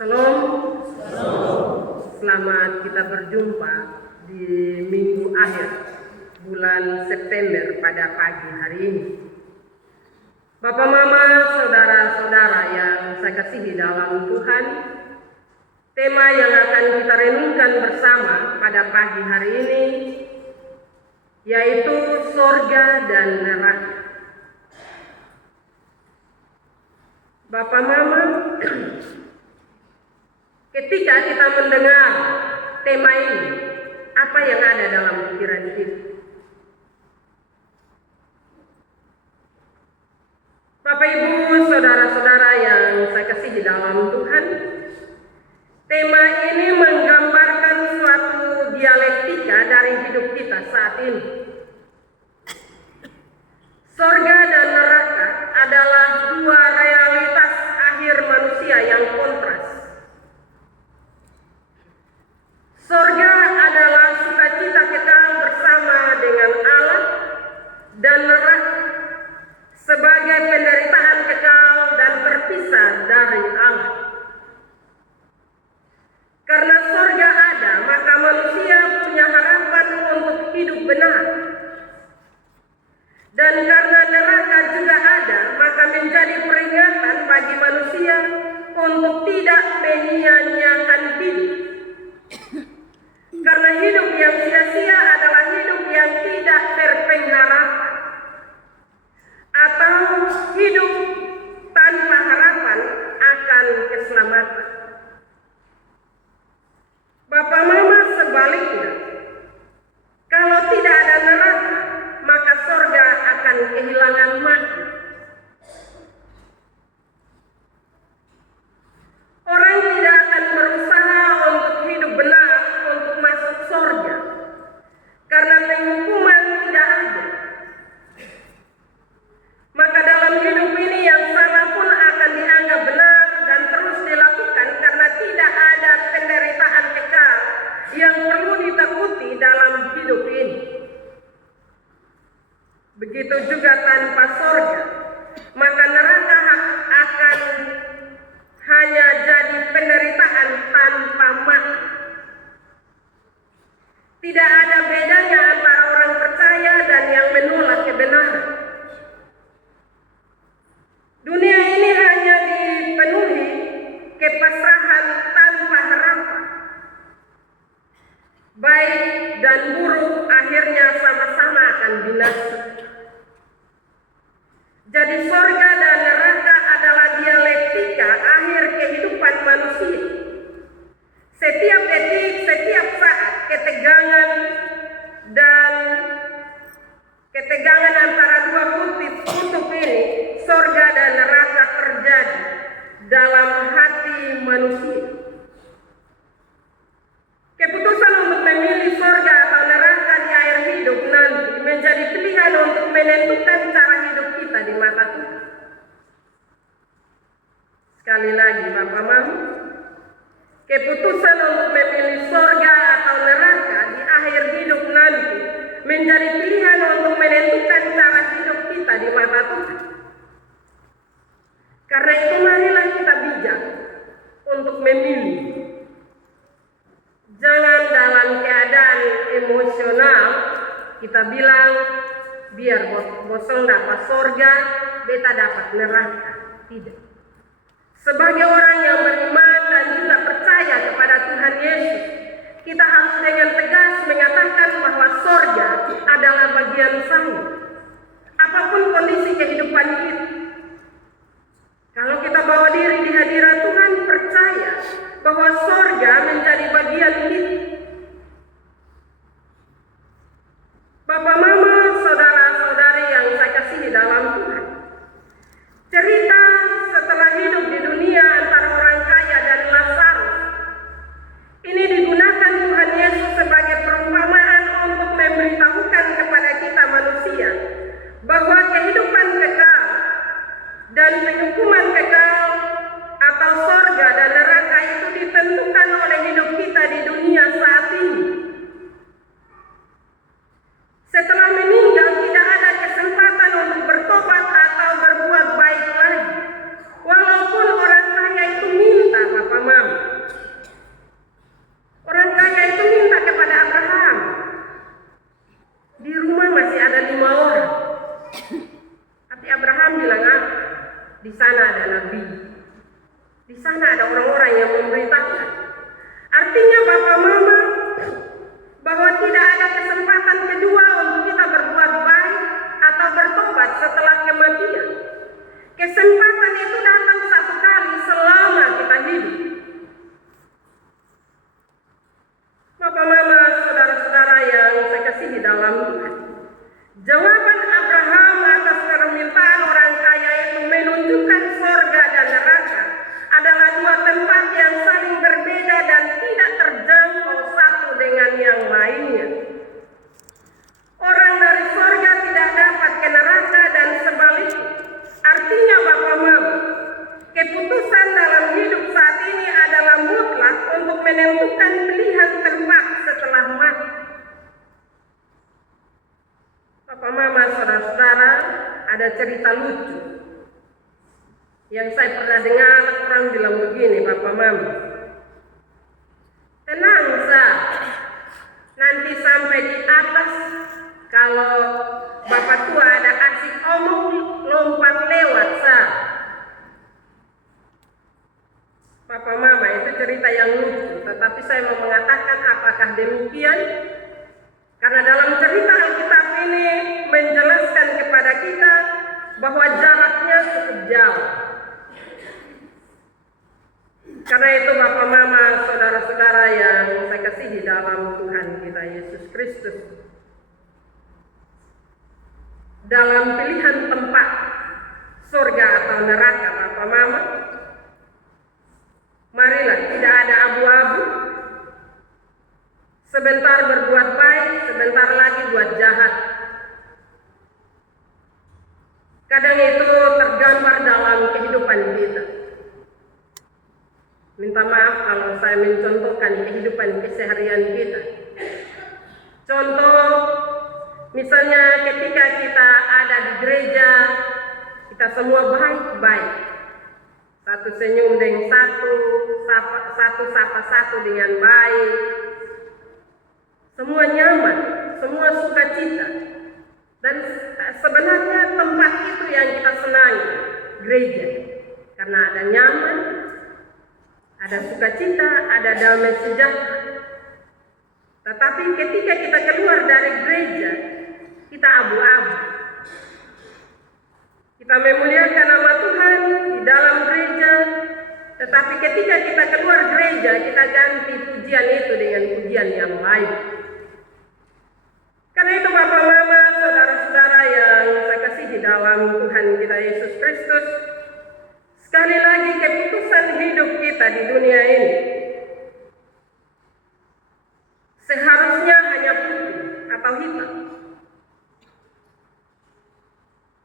Shalom. Selamat kita berjumpa di minggu akhir bulan September pada pagi hari ini. Bapak, Mama, saudara-saudara yang saya kasihi dalam Tuhan, tema yang akan kita renungkan bersama pada pagi hari ini yaitu sorga dan neraka. Bapak, Mama, ketika kita mendengar tema ini, apa yang ada dalam pikiran kita? Bapak, Ibu, saudara-saudara yang saya kasihi dalam Tuhan, tema ini menggambarkan suatu dialektika dari hidup kita saat ini. Sorga dan neraka adalah dua realitas akhir manusia yang kontras. Sorga adalah sukacita kekal bersama dengan Allah, dan neraka sebagai penderitaan kekal dan terpisah dari Allah. Karena sorga ada, maka manusia punya harapan untuk hidup benar. Dan karena neraka juga ada, maka menjadi peringatan bagi manusia untuk tidak menyia-nyiakan hidup. Karena hidup yang sia-sia adalah hidup yang tidak berpengharapan, atau hidup tanpa harapan akan keselamatan. Bapak, Mama, sebaliknya, kalau tidak ada neraka, maka sorga akan kehilangan makna. Orang tidak akan berusaha untuk hidup benar untuk masuk sorga, karena penghukuman tidak ada. Maka dalam hidup ini yang salah pun akan dianggap benar dan terus dilakukan karena tidak ada penderitaan kekal yang perlu ditakuti dalam hidup ini. Begitu juga tanpa sorga, maka neraka akan hanya jadi penderitaan tanpa makna. Tidak ada bedanya antara orang percaya dan yang menolak kebenaran. Dunia ini hanya dipenuhi kepasrahan tanpa harapan. Baik dan buruk akhirnya sama-sama akan binasa. Jadi sorga dan neraka adalah dialektika akhir kehidupan manusia. Setiap detik, setiap saat, ketegangan antara dua kutub ini, sorga dan neraka terjadi dalam hati manusia. Keputusan untuk memilih sorga atau neraka di akhir hidup nanti menjadi pilihan untuk menentukan cara hidup kita di mata Tuhan. Sekali lagi, Bapak, Mama, keputusan untuk memilih sorga atau neraka di akhir hidup nanti menjadi pilihan untuk menentukan cara hidup kita di mata Tuhan. Karena itu marilah kita bijak untuk memilih. Jangan dalam keadaan emosional kita bilang biar bosong dapat sorga, beta dapat neraka. Tidak. Sebagai orang yang beriman dan juga percaya kepada Tuhan Yesus, kita harus dengan tegas mengatakan bahwa sorga adalah bagian saya. Apapun kondisi kehidupan kita, kalau kita bawa diri di hadirat Tuhan, percaya bahwa sorga menjadi bagian kita. Bapak, Mama, saudara-saudari yang saya kasihi dalam Tuhan, cerita setelah hidup di dunia antara orang kaya dan Lazarus ini digunakan Tuhan Yesus sebagai perumpamaan untuk memberitahukan kepada kita manusia bahwa kehidupan kekal dan penghukuman kekal atau sorga dan neraka itu ditentukan oleh hidup kita di dunia saat ini. Setelah meninggal tidak ada kesempatan untuk bertobat atau berbuat baik lagi. Walaupun orang kaya itu minta, Bapak, Mama, di sana ada nabi, di sana ada orang-orang yang memberitakan. Artinya Bapak Mama, bahwa tidak ada kesempatan kedua untuk kita berbuat baik atau bertobat setelah kematian. Kesempatan itu datang satu kali selama kita hidup. Bapak Mama, saudara-saudara yang saya kasihi dalam Tuhan, jawaban Abraham atas permintaan orang kaya itu menunjukkan surga dan neraka adalah dua tempat yang saling berbeda dan tidak terjangkau satu dengan yang lainnya. Orang dari surga tidak dapat ke neraka dan sebaliknya. Artinya Bapak Mama, keputusan dalam hidup saat ini adalah mutlak untuk menentukan pilihan tempat setelah mati. Bapak Mama, saudara-saudara, ada cerita lucu yang saya pernah dengar orang bilang begini, Bapak Mama. Tenang Sa, nanti sampai di atas kalau Bapak tua ada asik omong lompat lewat Sa. Bapak Mama, itu cerita yang lucu, tetapi saya mau mengatakan apakah demikian? Karena dalam cerita Alkitab ini menjelaskan kepada kita bahwa jaraknya cukup jauh. Karena itu Bapak Mama, saudara-saudara yang saya kasihi dalam Tuhan kita Yesus Kristus, dalam pilihan tempat surga atau neraka Bapak Mama, marilah tidak ada abu-abu. Sebentar berbuat baik, sebentar lagi buat jahat. Kadang itu tergambar dalam kehidupan kita. Minta maaf kalau saya mencontohkan kehidupan keseharian kita. Contoh, misalnya ketika kita ada di gereja, kita semua baik-baik. Satu senyum dengan satu sapa satu dengan baik. Semua nyaman, semua sukacita. Dan sebenarnya tempat itu yang kita senangi, gereja. Karena ada nyaman, ada sukacita, ada damai sejahtera. Tetapi ketika kita keluar dari gereja, kita abu-abu. Kita memuliakan nama Tuhan di dalam gereja, tetapi ketika kita keluar gereja, kita ganti pujian itu dengan pujian yang lain. Karena itu Bapak Mama, saudara-saudara yang saya kasihi dalam Tuhan kita Yesus Kristus, sekali lagi keputusan hidup kita di dunia ini seharusnya hanya putih atau hitam.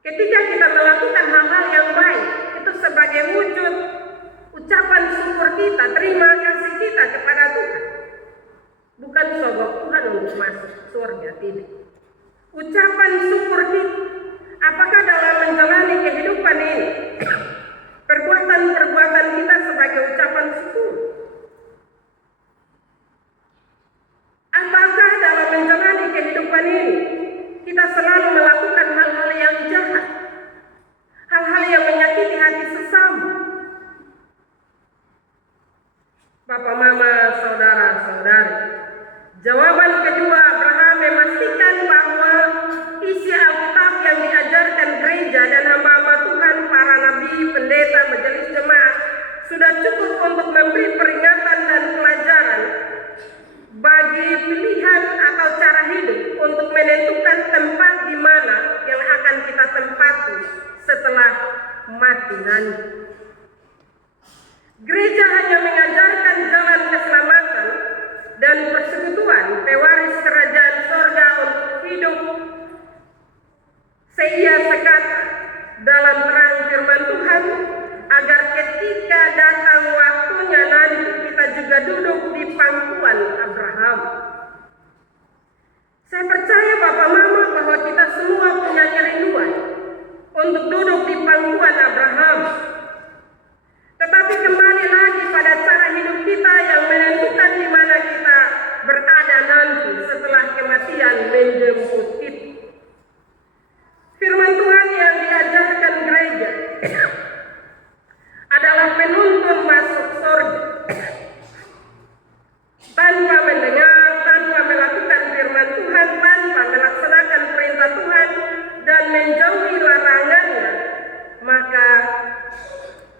Ketika kita melakukan hal-hal yang baik, itu sebagai wujud ucapan syukur kita, terima kasih kita kepada Tuhan. Bukan sogok Tuhan untuk masuk surga, tidak. Ucapan syukur kita, apakah dalam menjalani kehidupan ini, perbuatan-perbuatan kita sebagai ucapan syukur? Apakah dalam menjalani kehidupan ini, kita selalu melakukan hal-hal yang jahat, hal-hal yang menyakiti hati sesama? Bapak Mama, saudara-saudari, jawaban kedua Abraham memastikan bahwa isi Alkitab yang diajarkan gereja dan hamba-hamba Tuhan, para nabi, pendeta, majelis jemaat sudah cukup untuk memberi peringatan dan pelajaran bagi pilihan atau cara hidup untuk menentukan tempat di mana yang akan kita tempati setelah mati nanti. Gereja hanya mengajarkan jalan keselamatan dan persekutuan pewaris kerajaan sorga untuk hidup seia sekata dalam terang firman Tuhan, agar ketika datang waktunya nanti kita juga duduk di pangkuan Abraham. Saya percaya Bapak Mama bahwa kita semua punya kerinduan untuk duduk di pangkuan Abraham. Tetapi kembali lagi pada cara hidup kita yang menentukan di mana kita berada nanti setelah kematian menjemput kita. Firman Tuhan yang diajarkan gereja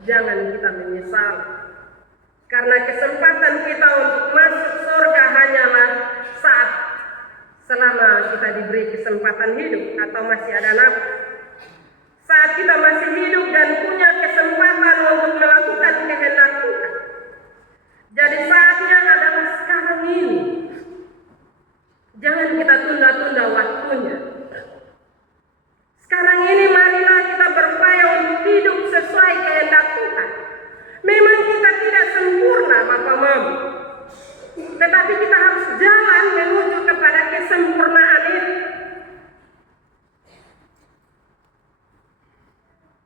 jangan kita menyesal. Karena kesempatan kita untuk masuk surga hanyalah saat selama kita diberi kesempatan hidup atau masih ada nafas. Saat kita masih hidup dan punya kesempatan untuk melakukan kehendak Tuhan. Jadi saatnya adalah sekarang ini. Jangan kita tunda-tunda waktunya. Sekarang ini marilah kita berupaya untuk hidup sesuai kehendak Tuhan. Memang kita tidak sempurna, Bapak Mama. Tetapi kita harus jalan menuju kepada kesempurnaan itu.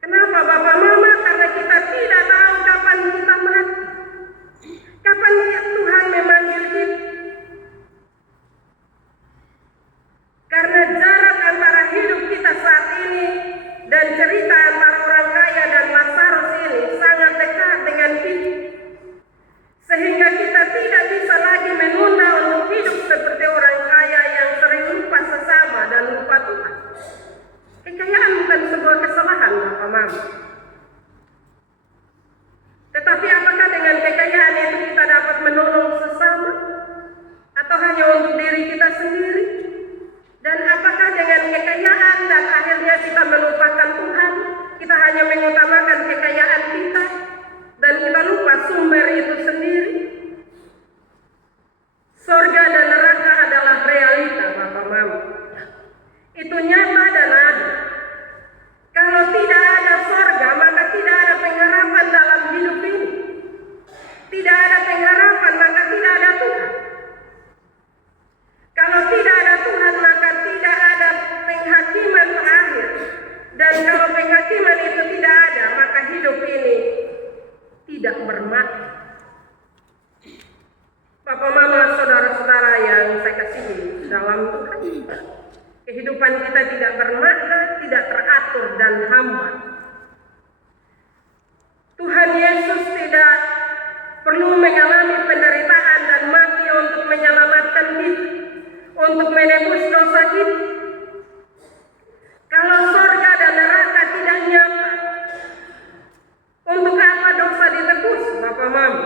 Kenapa Bapak Mama? Karena kita tidak tahu kapan kita mati. Kapan Tuhan memanggil kita. Karena jarak antara hidup kita saat ini dan cerita antara orang kaya dan Lazarus ini sangat dekat dengan kita. Sehingga kita tidak bisa lagi menunda untuk hidup seperti orang kaya yang sering lupa sesama dan lupa Tuhan. Kekayaan bukan sebuah kesalahan, Bapak Mama. Tetapi apakah dengan kekayaan itu kita dapat menolong sesama? Atau hanya untuk diri kita sendiri? Dan apakah dengan kekayaan dan akhirnya kita melupakan Tuhan? Kita hanya mengutamakan kekayaan kita dan kita lupa sumber itu sendiri. Surga dan neraka adalah realita, Bapak Mama. Itu nyata dan ada. Kalau tidak ada surga, maka tidak ada pengharapan dalam hidup ini. Tidak ada pengharapan, maka tidak ada Tuhan. Kalau tidak ada Tuhan, maka tidak ada penghakiman terakhir. Dan kalau penghakiman itu tidak ada, maka hidup ini tidak bermakna. Bapak Mama, saudara-saudara yang saya kasihi dalam Tuhan, kehidupan kita tidak bermakna, tidak teratur dan hampa. Tuhan Yesus tidak perlu mengalami penderitaan dan mati untuk menyelamatkan kita, untuk menebus dosa kita. Kalau surga dan neraka tidak nyata, untuk apa dosa ditebus, Bapak Mama?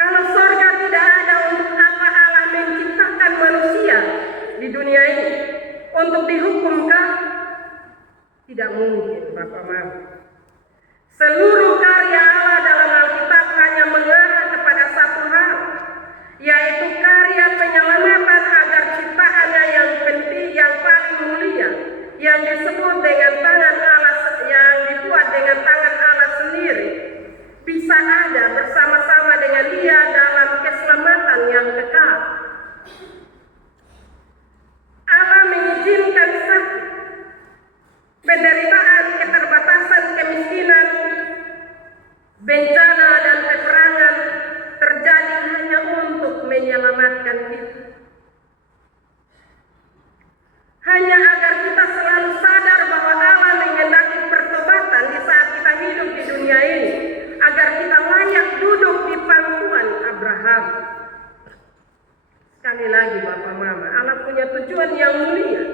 Kalau surga tidak ada, untuk apa Allah menciptakan manusia di dunia ini? Untuk dihukumkah? Tidak mungkin, Bapak Mama. Seluruh karya Allah dalam Alkitab hanya mengarah kepada satu hal, yaitu karya penyelamatan agar ciptaannya yang penting, yang paling mulia, yang disebut dengan tangan Allah, yang dibuat dengan tangan Allah sendiri, bisa ada bersama-sama dengan Dia dalam keselamatan yang kekal. Allah mengizinkan sakit, penderitaan, keterbatasan, kemiskinan, bencana dan peperangan terjadi hanya untuk menyelamatkan kita. Hanya agar kita selalu sadar bahwa Allah menghendaki pertobatan di saat kita hidup di dunia ini, agar kita layak duduk di pangkuan Abraham. Sekali lagi Bapak Mama, Allah punya tujuan yang mulia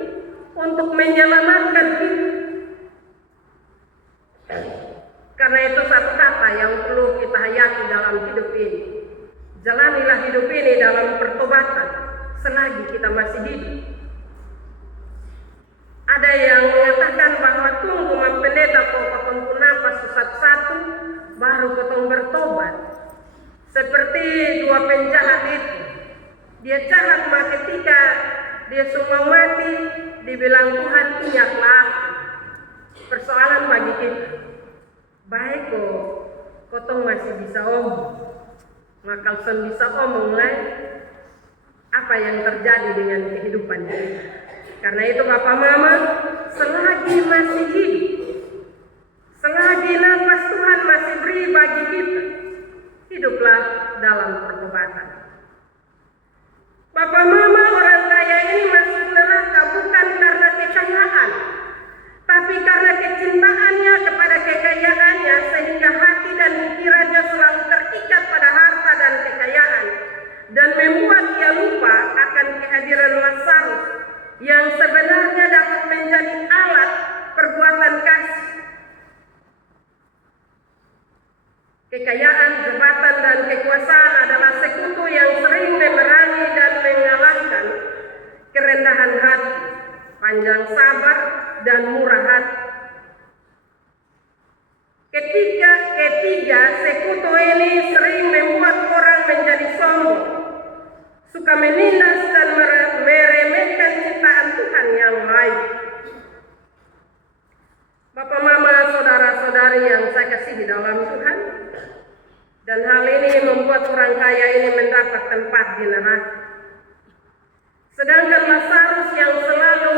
untuk menyelamatkan kita. Karena itu satu kata yang perlu kita hayati dalam hidup ini. Jalanilah hidup ini dalam pertobatan selagi kita masih hidup. Ada yang mengatakan bahwa tunggu mempendeta potong nafas satu-satu baru potong bertobat. Seperti dua penjahat itu. Dia jahat ketika dia semua mati, dibilang Tuhan minyaklah aku. Persoalan bagi kita. Baik kok, kotong masih bisa omong. Maka kalau bisa omong lagi, apa yang terjadi dengan kehidupan kita. Karena itu Bapak Mama, selagi masih hidup, selagi nafas Tuhan masih beri bagi kita, hiduplah dalam pertobatan. Bapak Mama, orang kaya ini masuk neraka bukan karena kekayaan, tapi karena kecintaannya kepada kekayaannya, sehingga hati dan pikirannya selalu terikat pada harta dan kekayaan, dan membuat dia lupa akan kehadiran Lazarus yang sebenarnya dapat menjadi alat perbuatan kasih Kekayaan, jabatan, dan kekuasaan adalah sekutu yang sering memerangi dan mengalahkan kerendahan hati, panjang sabar, dan murah hati. Ketiga sekutu ini sering membuat orang menjadi sombong, suka menindas dan meremehkan ciptaan Tuhan yang lain. Bapak, Mama, saudara-saudari yang saya kasihi dalam Tuhan, dan hal ini membuat orang kaya ini mendapat tempat di neraka. Sedangkan Lazarus yang selalu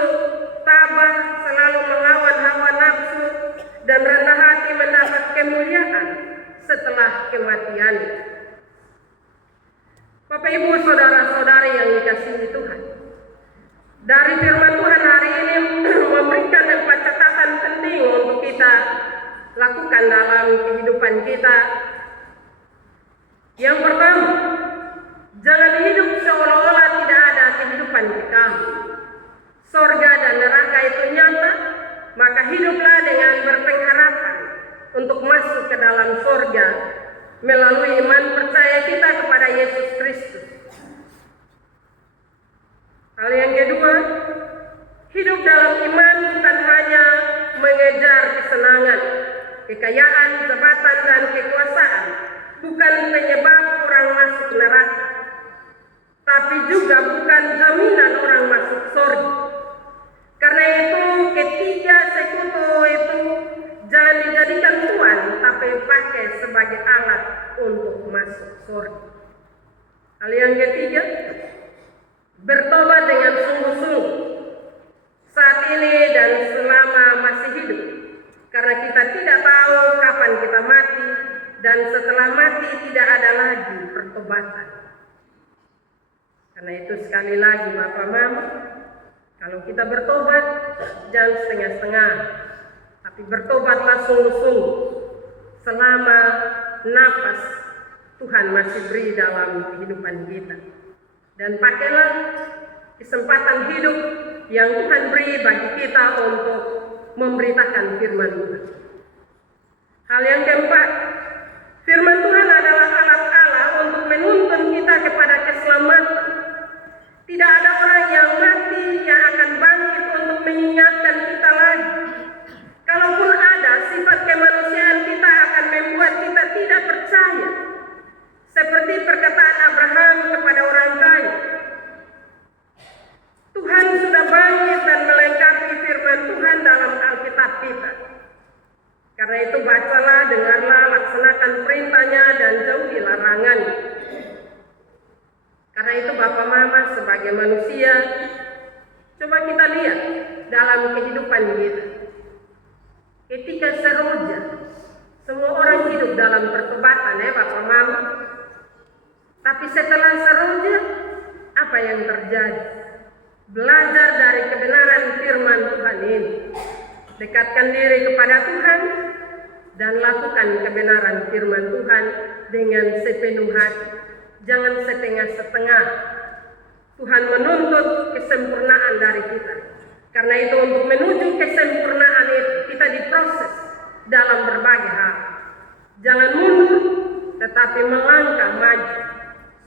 tabah, selalu melawan hawa nafsu dan rendah hati mendapat kemuliaan setelah kematiannya. Bapak, Ibu, saudara-saudari yang dikasihi Tuhan, dari firman Tuhan hari ini memberikan 4 catatan penting untuk kita lakukan dalam kehidupan kita. Yang pertama, jangan hidup seolah-olah tidak ada kehidupan kekal. Sorga dan neraka itu nyata, maka hiduplah dengan berpengharapan untuk masuk ke dalam sorga melalui iman percaya kita kepada Yesus Kristus. Hal yang kedua, hidup dalam iman bukan hanya mengejar kesenangan, kekayaan, jabatan, dan kekuasaan, bukan penyebab orang masuk neraka, tapi juga bukan jaminan orang masuk surga. Karena itu ketiga sekutu itu jangan dijadikan tuan, tapi pakai sebagai alat untuk masuk surga. Hal yang ketiga, bertobat dengan sungguh-sungguh saat ini dan selama masih hidup, karena kita tidak tahu kapan kita mati, dan setelah mati tidak ada lagi pertobatan. Karena itu sekali lagi Bapak, Mama, kalau kita bertobat jangan setengah-setengah, tapi bertobatlah sungguh-sungguh selama napas Tuhan masih beri dalam kehidupan kita. Dan pakailah kesempatan hidup yang Tuhan beri bagi kita untuk memberitakan firman Tuhan. Hal yang keempat, firman Tuhan adalah alat Allah untuk menuntun kita kepada keselamatan. Tidak ada orang yang mati yang akan bangkit untuk mengingatkan kita lagi. Kalaupun ada, sifat kemanusiaan kita akan membuat kita tidak percaya. Seperti perkataan Abraham kepada orang kaya. Tuhan sudah bangkit dan melengkapi firman Tuhan dalam Alkitab kita. Karena itu bacalah, dengarlah, laksanakan perintahnya dan jauhi larangannya. Karena itu Bapak, Mama, sebagai manusia, coba kita lihat dalam kehidupan kita. Ketika seroja, semua orang hidup dalam pertobatan ya Bapak, Mama. Tapi setelah seroja, apa yang terjadi? Belajar dari kebenaran firman Tuhan ini. Dekatkan diri kepada Tuhan dan lakukan kebenaran firman Tuhan dengan sepenuh hati. Jangan setengah-setengah. Tuhan menuntut kesempurnaan dari kita. Karena itu untuk menuju kesempurnaan itu kita diproses dalam berbagai hal. Jangan mundur, tetapi melangkah maju.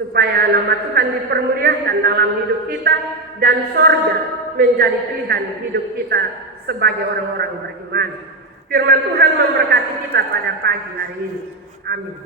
Supaya nama Tuhan dipermuliakan dalam hidup kita dan sorga menjadi pilihan hidup kita sebagai orang-orang beriman. Firman Tuhan memberkati kita pada pagi hari ini. Amin.